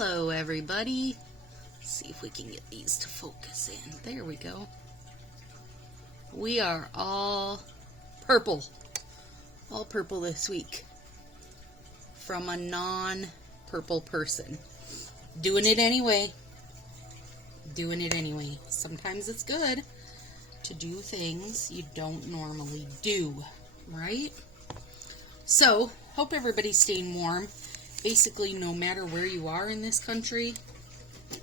Hello everybody. Let's see if we can get these to focus in. There we go. We are all purple. All purple this week. From a non-purple person. Doing it anyway. Doing it anyway. Sometimes it's good to do things you don't normally do, right? So, hope everybody's staying warm. Basically, no matter where you are in this country,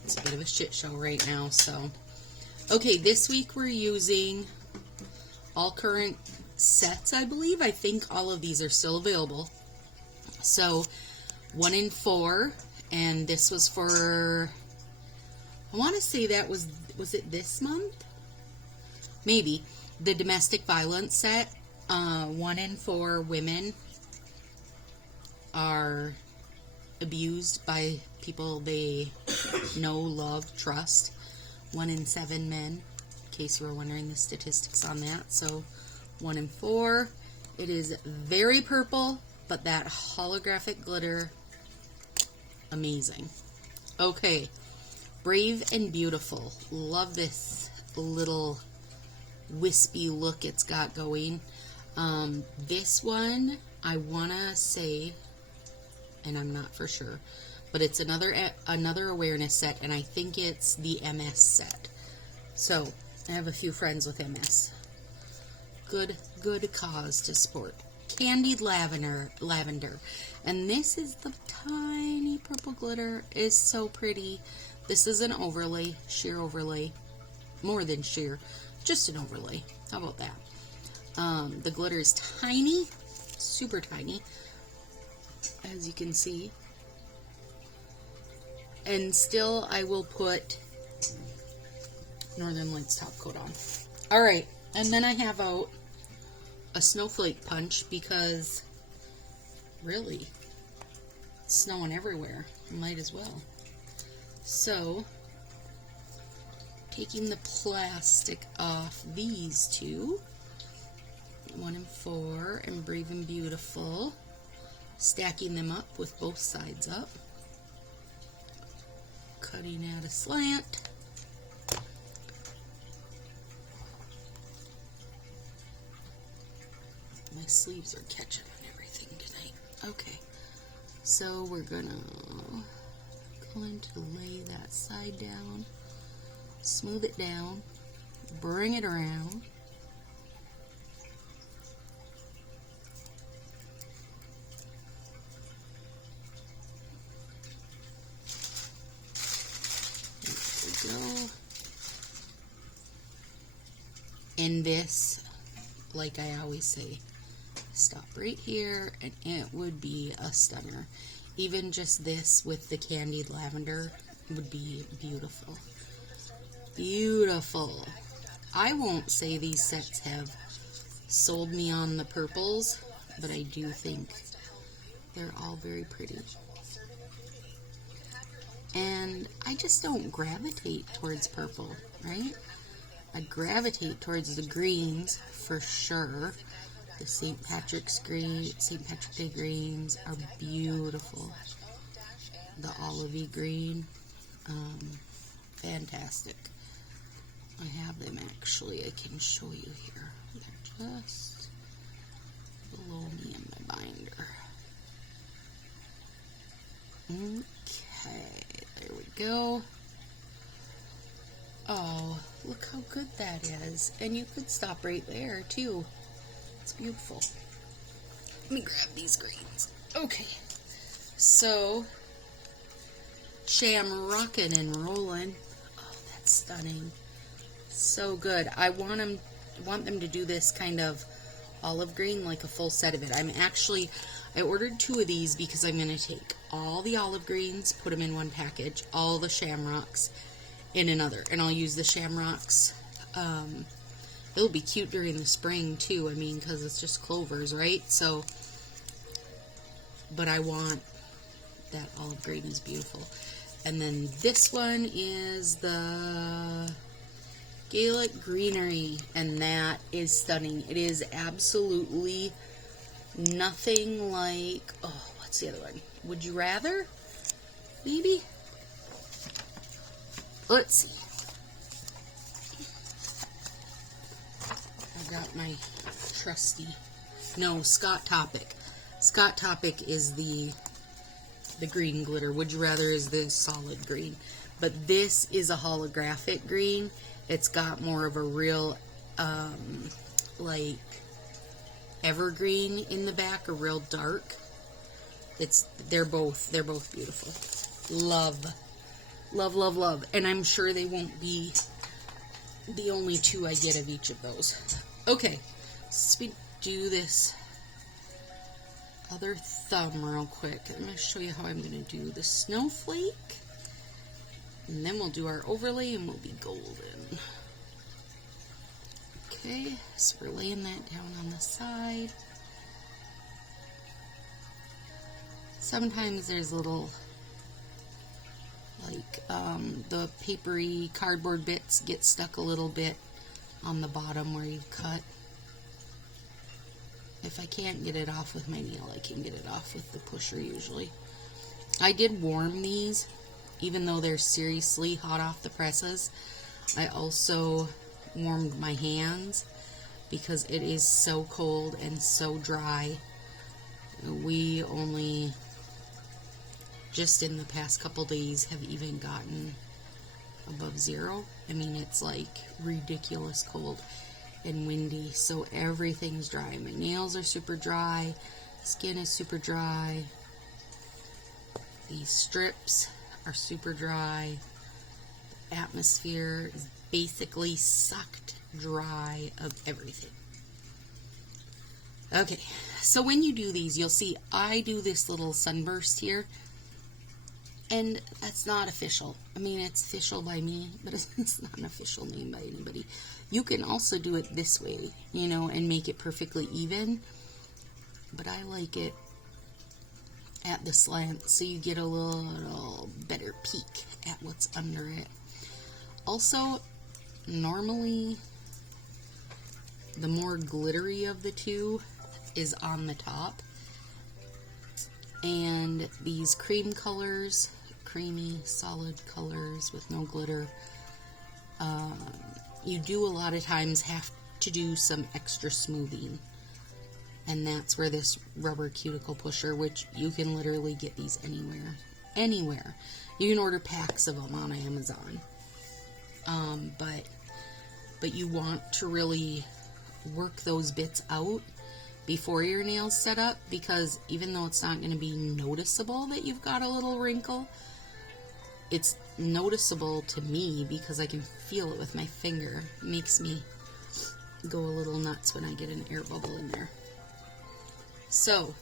it's a bit of a shit show right now, so. Okay, this week we're using all current sets, I believe. I think all of these are still available. So, 1 in 4, and this was for, I want to say that was it this month? Maybe. The domestic violence set, 1 in 4 women are abused by people they know, love, trust. 1 in 7 men, in case you were wondering the statistics on that. So 1 in 4. It is very purple, but that holographic glitter, amazing. Okay, Brave and Beautiful. Love this little wispy look it's got going. This one, I want to say, and I'm not for sure, but it's another awareness set, and I think it's the MS set. So, I have a few friends with MS. Good cause to support. Candied lavender, and this is the tiny purple glitter. Is so pretty. This is an overlay, sheer overlay, more than sheer, just an overlay. How about that? The glitter is tiny, super tiny, as you can see. And still, I will put Northern Lights top coat on. Alright, and then I have out a snowflake punch because, really, it's snowing everywhere. Might as well. So, taking the plastic off these two, 1 in 4, and Brave and Beautiful. Stacking them up with both sides up. Cutting at a slant. My sleeves are catching on everything tonight. Okay, so we're going to lay that side down, smooth it down, bring it around. Go. And this, like I always say, stop right here and it would be a stunner. Even just this with the candied lavender would be beautiful. Beautiful. I won't say these sets have sold me on the purples, but I do think they're all very pretty. And I just don't gravitate towards purple, right? I gravitate towards the greens for sure. The St. Patrick's Day greens are beautiful. The olivey green, fantastic. I have them actually. I can show you here. They're just below me in my binder. Okay. There we go. Oh, look how good that is. And you could stop right there, too. It's beautiful. Let me grab these greens. Okay. So, shamrockin' and rolling. Oh, that's stunning. So good. I want them to do this kind of olive green, like a full set of it. I ordered 2 of these because I'm going to take all the olive greens, put them in one package, all the shamrocks in another. And I'll use the shamrocks. It'll be cute during the spring too, I mean, because it's just clovers, right? So, but I want that olive green is beautiful. And then this one is the Gaelic Greenery, and that is stunning. It is absolutely nothing like, oh, what's the other one? Would You Rather? Maybe? let's see. I got my trusty, no, Scott Topic. Scott Topic is the green glitter. Would You Rather is the solid green. But this is a holographic green. It's got more of a real, like, evergreen in the back, a real dark. They're both beautiful. Love, love, love, love. And I'm sure they won't be the only two I get of each of those. Okay, let's do this other thumb real quick. I'm going to show you how I'm going to do the snowflake. And then we'll do our overlay and we'll be golden. Okay, so we're laying that down on the side. Sometimes there's little, like, the papery cardboard bits get stuck a little bit on the bottom where you've cut. If I can't get it off with my nail, I can get it off with the pusher usually. I did warm these, even though they're seriously hot off the presses. I also warmed my hands because it is so cold and so dry. We only, just in the past couple days, have even gotten above 0. I mean, it's like ridiculous cold and windy, so everything's dry. My nails are super dry, skin is super dry, these strips are super dry, the atmosphere is basically sucked dry of everything. Okay, so when you do these, you'll see I do this little sunburst here, and that's not official. I mean, it's official by me, but it's not an official name by anybody. You can also do it this way, you know, and make it perfectly even, but I like it at the slant so you get a little better peek at what's under it. Also, normally the more glittery of the two is on the top, and these cream colors, creamy solid colors with no glitter, you do a lot of times have to do some extra smoothing, and that's where this rubber cuticle pusher, which you can literally get these anywhere. You can order packs of them on Amazon, but you want to really work those bits out before your nails set up, because even though it's not going to be noticeable that you've got a little wrinkle, it's noticeable to me because I can feel it with my finger. It makes me go a little nuts when I get an air bubble in there. So,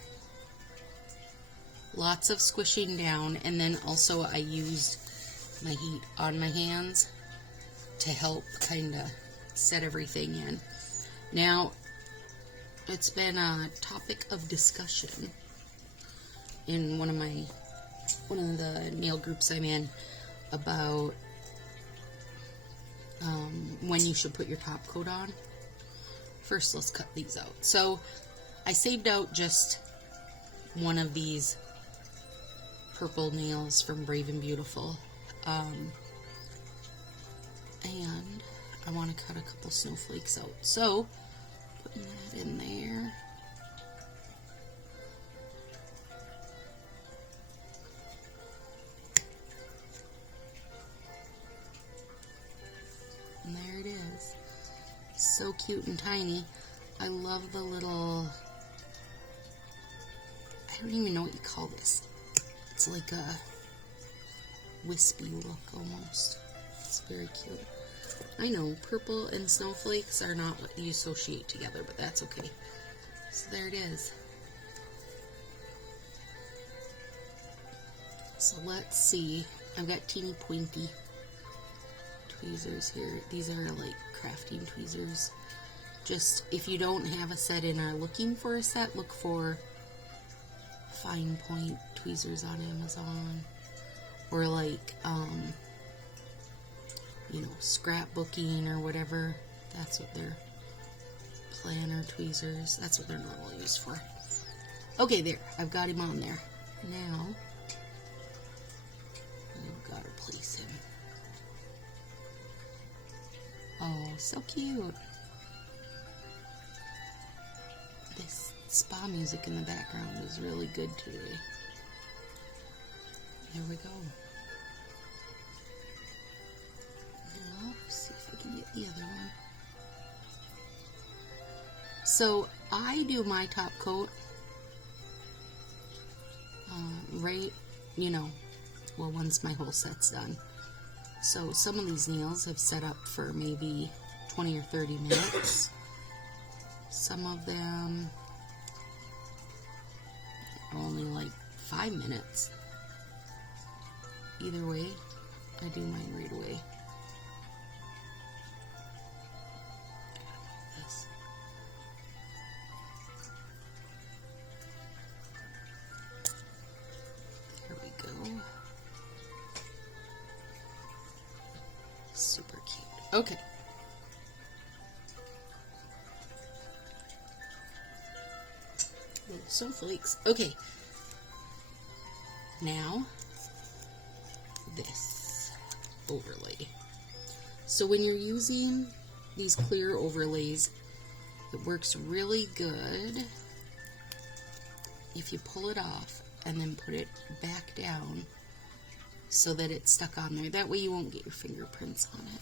lots of squishing down, and then also I used my heat on my hands to help kind of set everything in. Now, it's been a topic of discussion in one of the nail groups I'm in about when you should put your top coat on. First, let's cut these out. So, I saved out just one of these purple nails from Brave and Beautiful, and I want to cut a couple snowflakes out. So, putting that in there. And there it is. So cute and tiny. I love the little, I don't even know what you call this. It's like a wispy look almost. It's very cute. I know purple and snowflakes are not what you associate together, but that's okay. So there it is. So let's see. I've got teeny pointy tweezers here. These are like crafting tweezers. Just if you don't have a set and are looking for a set, look for fine point tweezers on Amazon, or like you know, scrapbooking or whatever. That's what they're, planner tweezers, that's what they're normally used for. Okay, there, I've got him on there. Now I've got to place him. Oh, so cute. This spa music in the background is really good today. Here we go. Now, see if I can get the other one. So I do my top coat right, well, once my whole set's done. So some of these nails have set up for maybe 20 or 30 minutes. Some of them are only like 5 minutes. Either way, I do mine right away. This. There we go. Super cute. Okay. Little snowflakes. Okay. Now, this overlay. So when you're using these clear overlays, it works really good if you pull it off and then put it back down so that it's stuck on there. That way you won't get your fingerprints on it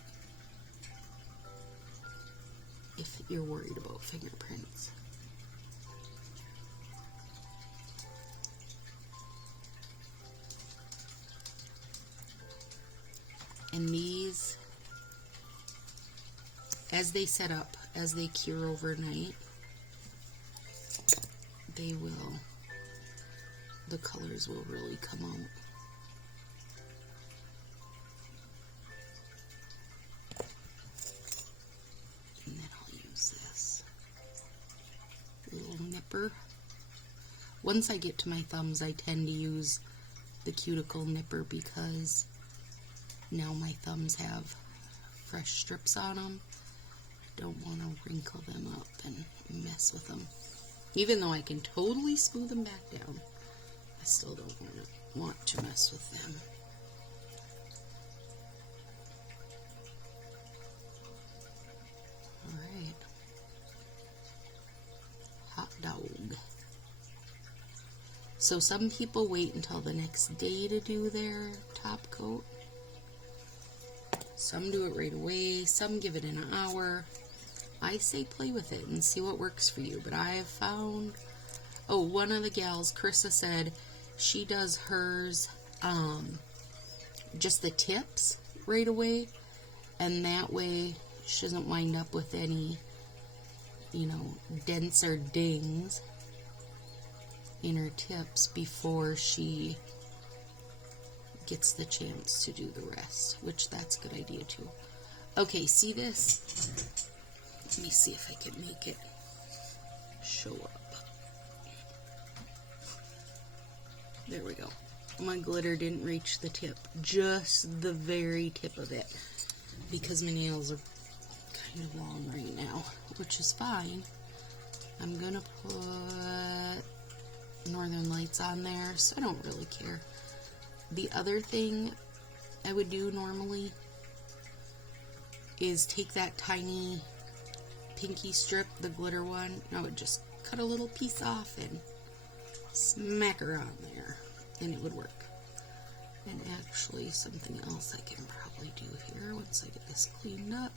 if you're worried about fingerprints. And these, as they set up, as they cure overnight, the colors will really come out. And then I'll use this little nipper. Once I get to my thumbs, I tend to use the cuticle nipper because now my thumbs have fresh strips on them. I don't want to wrinkle them up and mess with them. Even though I can totally smooth them back down, I still don't want to mess with them. Alright. Hot dog. So some people wait until the next day to do their top coat. Some do it right away, some give it an hour. I say play with it and see what works for you, but I have found, one of the gals, Carissa, said she does hers, just the tips right away, and that way she doesn't wind up with any, dents or dings in her tips before she gets the chance to do the rest, which that's a good idea too. Okay, see this? Let me see if I can make it show up. There we go. My glitter didn't reach the tip, just the very tip of it, because my nails are kind of long right now, which is fine. I'm gonna put Northern Lights on there, so I don't really care. The other thing I would do normally is take that tiny pinky strip, the glitter one, I would just cut a little piece off and smack her on there, and it would work. And actually, something else I can probably do here once I get this cleaned up.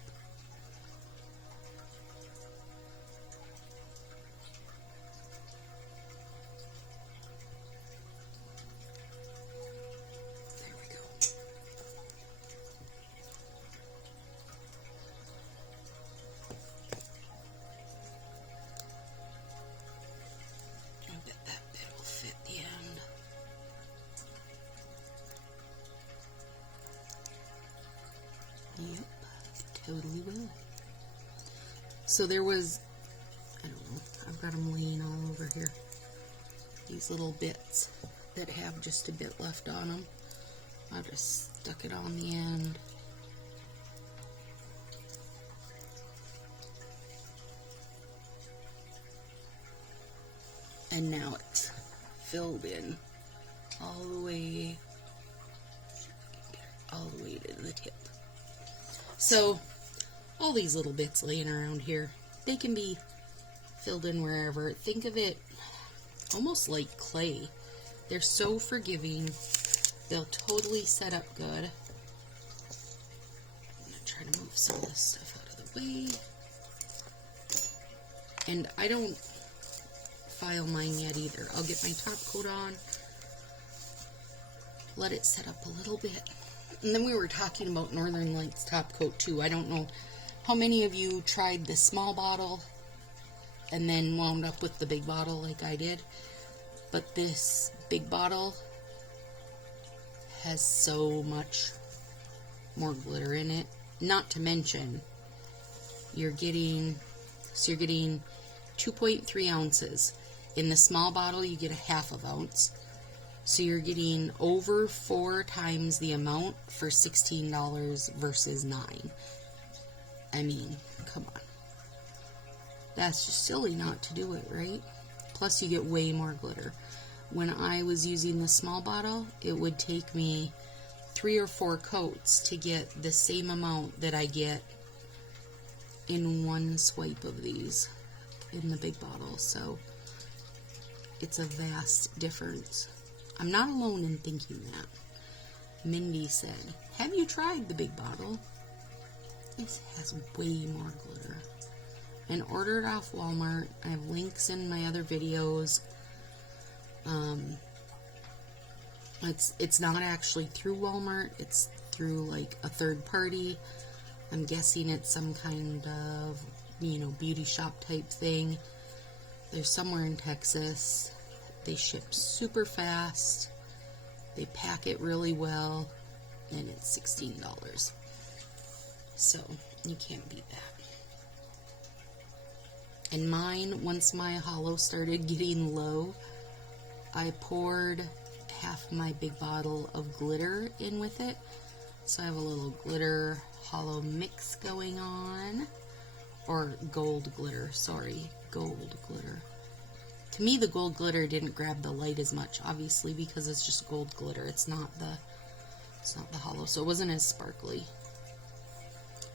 Yep, totally will. So there was, I don't know, I've got them laying all over here. These little bits that have just a bit left on them. I just stuck it on the end. And now it's filled in all the way to the tip. So all these little bits laying around here. They can be filled in wherever. Think of it almost like clay. They're so forgiving. They'll totally set up good. I'm going to try to move some of this stuff out of the way. And I don't file mine yet either. I'll get my top coat on, let it set up a little bit. And then we were talking about Northern Lights top coat too. I don't know how many of you tried the small bottle and then wound up with the big bottle like I did. But this big bottle has so much more glitter in it. Not to mention, you're getting 2.3 ounces. In the small bottle, you get a half of ounce. So you're getting over 4 times the amount for $16 versus $9. I mean, come on. That's just silly not to do it, right? Plus you get way more glitter. When I was using the small bottle, it would take me 3 or 4 coats to get the same amount that I get in one swipe of these in the big bottle. So it's a vast difference. I'm not alone in thinking that. Mindy said, have you tried the big bottle? This has way more glitter. And ordered off Walmart. I have links in my other videos. It's not actually through Walmart. It's through like a third party. I'm guessing it's some kind of, beauty shop type thing. They're somewhere in Texas. They ship super fast. They pack it really well. And it's $16. So, you can't beat that. And mine, once my hollow started getting low, I poured half my big bottle of glitter in with it. So I have a little glitter hollow mix going on. Or gold glitter, sorry, gold glitter. To me, the gold glitter didn't grab the light as much, obviously, because it's just gold glitter. It's not the hollow, so it wasn't as sparkly.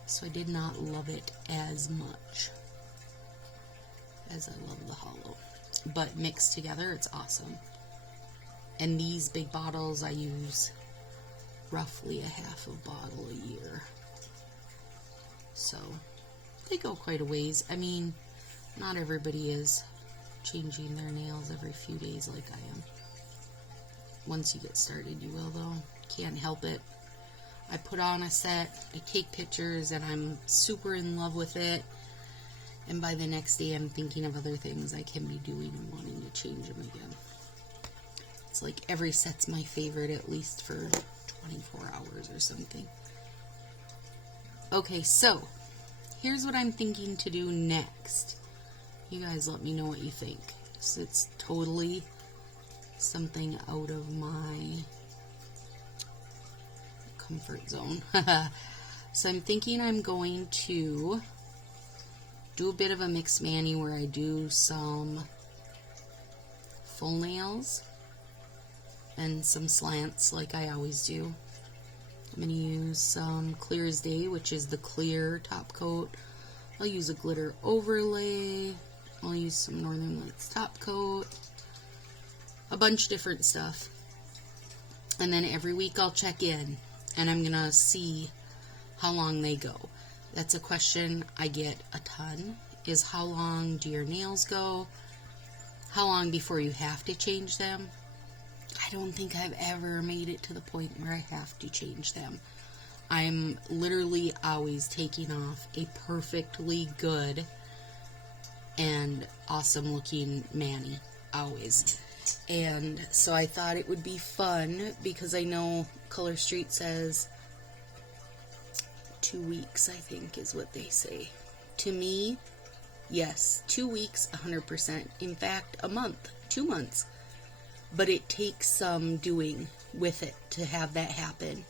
So I did not love it as much as I love the hollow. But mixed together, it's awesome. And these big bottles, I use roughly a half a bottle a year. So they go quite a ways. I mean, not everybody is changing their nails every few days like I am. Once you get started, you will, though. Can't help it. I put on a set, I take pictures, and I'm super in love with it. And by the next day, I'm thinking of other things I can be doing and wanting to change them again. It's like every set's my favorite, at least for 24 hours or something. Okay, so here's what I'm thinking to do next. You guys let me know what you think. So it's totally something out of my comfort zone. So I'm thinking I'm going to do a bit of a mixed mani where I do some full nails and some slants like I always do. I'm going to use some Clear as Day, which is the clear top coat. I'll use a glitter overlay. I'll use some Northern Lights top coat. A bunch of different stuff. And then every week I'll check in and I'm going to see how long they go. That's a question I get a ton, is how long do your nails go? How long before you have to change them? I don't think I've ever made it to the point where I have to change them. I'm literally always taking off a perfectly good and awesome looking mani. Always. And so I thought it would be fun because I know Color Street says 2 weeks, I think is what they say. To me, yes, 2 weeks, 100%. In fact, a month, 2 months. But it takes some doing with it to have that happen.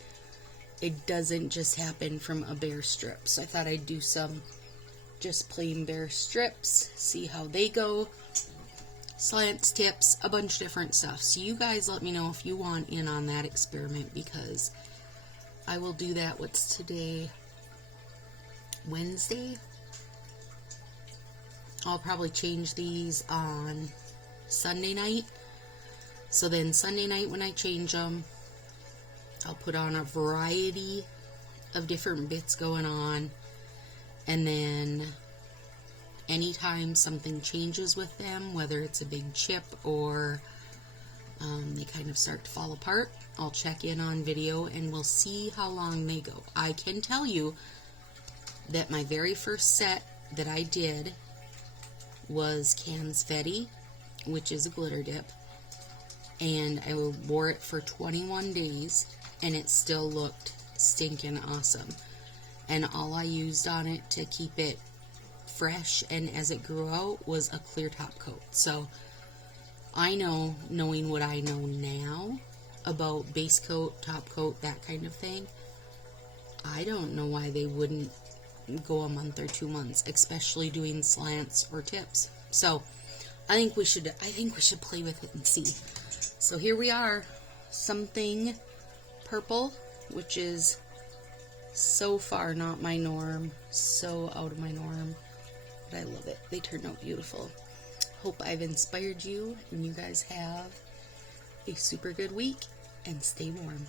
It doesn't just happen from a bare strip. So I thought I'd do some just plain bare strips, see how they go. Slants, tips, a bunch of different stuff. So you guys let me know if you want in on that experiment, because I will do that. What's today? Wednesday. I'll probably change these on Sunday night. So then Sunday night when I change them, I'll put on a variety of different bits going on. And then anytime something changes with them, whether it's a big chip or they kind of start to fall apart, I'll check in on video and we'll see how long they go. I can tell you that my very first set that I did was Confetti, which is a glitter dip, and I wore it for 21 days and it still looked stinking awesome. And all I used on it to keep it fresh and as it grew out was a clear top coat. So I know, knowing what I know now about base coat, top coat, that kind of thing, I don't know why they wouldn't go a month or 2 months, especially doing slants or tips. So I think we should play with it and see. So here we are, something purple, which is so far not my norm, so out of my norm, but I love it. They turned out beautiful. Hope I've inspired you and you guys have a super good week and stay warm.